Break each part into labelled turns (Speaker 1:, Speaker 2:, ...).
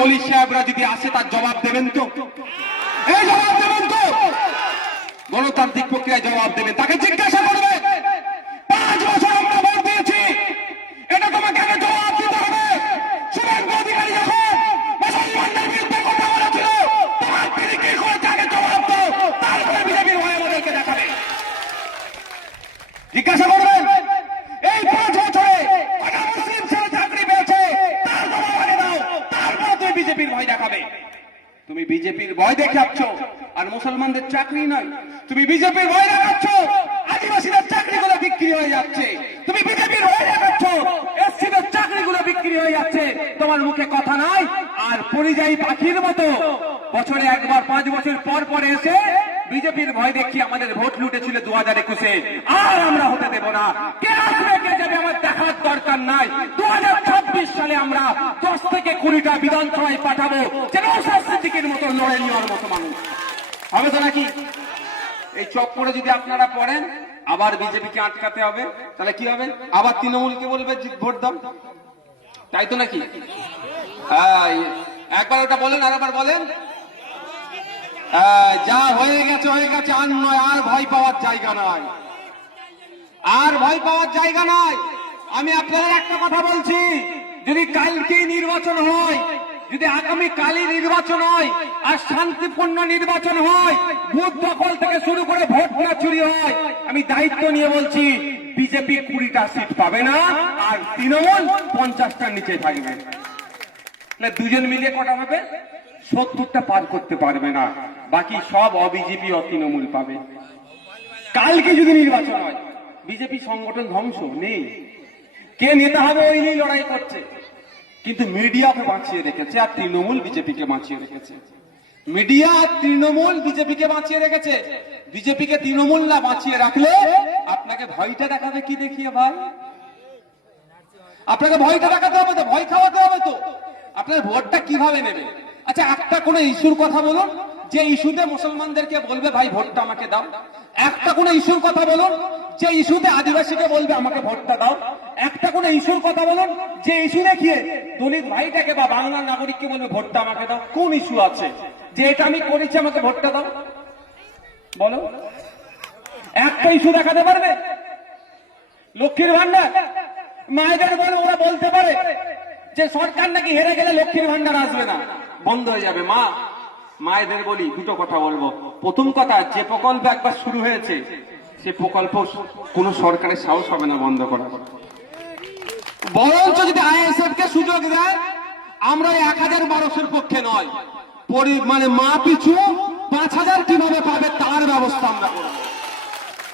Speaker 1: মলি সাহেবরা যদি আসে, তার জবাব দেবেন তো? এই জবাব দেবেন তো? গণতান্ত্রিক প্রক্রিয়ায় জবাব দেবেন। তাকে জিজ্ঞাসা করবে, পাঁচ বছর আমরা ভোট দিয়েছি। এটা তোমাকে আগে জবাব দিতে হবে? শুভেন্দু অধিকারী যখন জিজ্ঞাসা করবেন এই পাঁচ বছরে কটা মুসলিম ছেলে চাকরি পেয়েছে তার জবাব আগে দাও তারপর তুমি বিজেপির ভয় দেখাবে তুমি বিজেপির ভয় দেখাচ্ছ, আর মুসলমানদের চাকরি নয়। তুমি বিজেপির ভয় দেখাচ্ছ, আদিবাসীদের চাকরিগুলো বিক্রি হয়ে যাচ্ছে। তুমি বিজেপির ভয় দেখাচ্ছ, এসসিদের চাকরিগুলো বিক্রি হয়ে যাচ্ছে। তোমার মুখে কথা নাই, আর পরিযায়ী পাখির মতো। বছরে একবার পাঁচ বছর পর পর এসে বিজেপির ভয় দেখিয়ে আমাদের ভোট লুটেছিল দু হাজার একুশে। আর আমরা হতে দেব না। কে আসবে, কে যাবে, আমার দেখার দরকার নাই। দু হাজার ছাব্বিশ সালে আমরা দশ থেকে কুড়িটা বিধানসভায় পাঠাবো। যেন সিদ্দিকের মতো লড়ে নেওয়ার মতো মানুষ। হবে তো নাকি? এই চক্করে যদি আপনারা পড়েন, আবার বিজেপিকে আটকাতে হবে, তাহলে কি হবে? আবার তৃণমূলকে বলবে ভোট দাও। তাই তো নাকি? একবার এটা বলেন আর একবার বলেন যা হয়ে গেছে হয়ে গেছে, আর নয়, আর ভয় পাওয়ার জায়গা নয় আর ভয় পাওয়ার জায়গা নয় আমি আপনাদের একটা কথা বলছি। যদি কালকে নির্বাচন হয়, যদি আগামী কালই নির্বাচন হয় আর শান্তিপূর্ণ নির্বাচন হয়, বুথ দখল থেকে শুরু করে ভোট না চুরি হয়, আমি দায়িত্ব নিয়ে বলছি, বিজেপি কুড়িটা সিট পাবে না আর তৃণমূল পঞ্চাশটার নিচে থাকবে। না, দুজন মিলিয়ে কটা হবে? সত্তরটা পার করতে পারবে না। বাকি সব অবিজেপি ও তৃণমূল পাবে। কালকে যদি নির্বাচন হয়, বিজেপি সংগঠন ধ্বংস? নেই। কে নেতা হবে, ওই নিয়ে লড়াই করছে। কিন্তু মিডিয়াকে বাঁচিয়ে রেখেছে আর তৃণমূল বিজেপিকে বাঁচিয়ে রেখেছে। মিডিয়া আর তৃণমূল বিজেপিকে বাঁচিয়ে রেখেছে। বিজেপিকে তৃণমূল না বাঁচিয়ে রাখলে আপনাকে ভয়টা দেখাবে কি দেখিয়ে ভাই? আপনাকে ভয়টা দেখাতে হবে তো, ভয় খাওয়াতে হবে তো। আপনার ভোটটা কীভাবে নেবে? আচ্ছা একটা কোন ইস্যুর কথা বলুন। যে ইস্যুতে মুসলমানদেরকে বলবে, ভাই, ভোটটা আমাকে দাও। একটা কোন ইস্যুর কথা বলুন, যে ইস্যুতে আদিবাসীকে বলবে, আমাকে ভোটটা দাও। একটা কোন ইস্যুর কথা বলুন, যে ইস্যু দেখিয়ে দলিত ভাইটাকে বা বাংলার নাগরিককে বলবে, ভোটটা আমাকে দাও। কোন ইস্যু আছে? যে এটা আমি করেছি, আমাকে ভোটটা দাও। বলো। একটা ইস্যু দেখাতে পারবে? লক্ষ্মীর ভান্ডার মায়েদের বলে ওরা বলতে পারে যে, সরকার নাকি হেরে গেলে লক্ষ্মীর ভান্ডার আসবে না। বন্ধ হয়ে যাবে, মা। মায়েদের বলি, দুটো কথা বলব। প্রথম কথা, যে প্রকল্প একবার শুরু হয়েছে, সে প্রকল্প কোন সরকারের সাহস হবে না বন্ধ করা বরঞ্চ যদি আইএসএফ কে সুযোগ দেয়, আমরা এক হাজার বারোশোর পক্ষে নয়। পরি- মানে মা পিছু পাঁচ হাজার কীভাবে পাবে, তার ব্যবস্থা আমরা করব।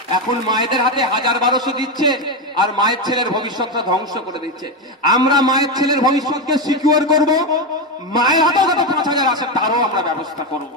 Speaker 1: এখন মায়েদের হাতে হাজার বারোশো দিচ্ছে, আর মায়ের ছেলের ভবিষ্যৎটা ধ্বংস করে দিচ্ছে। আমরা মায়ের ছেলের ভবিষ্যৎকে সিকিউর করব মায়ের হাতেও যাতে পাঁচ হাজার আসে তারও আমরা ব্যবস্থা করব।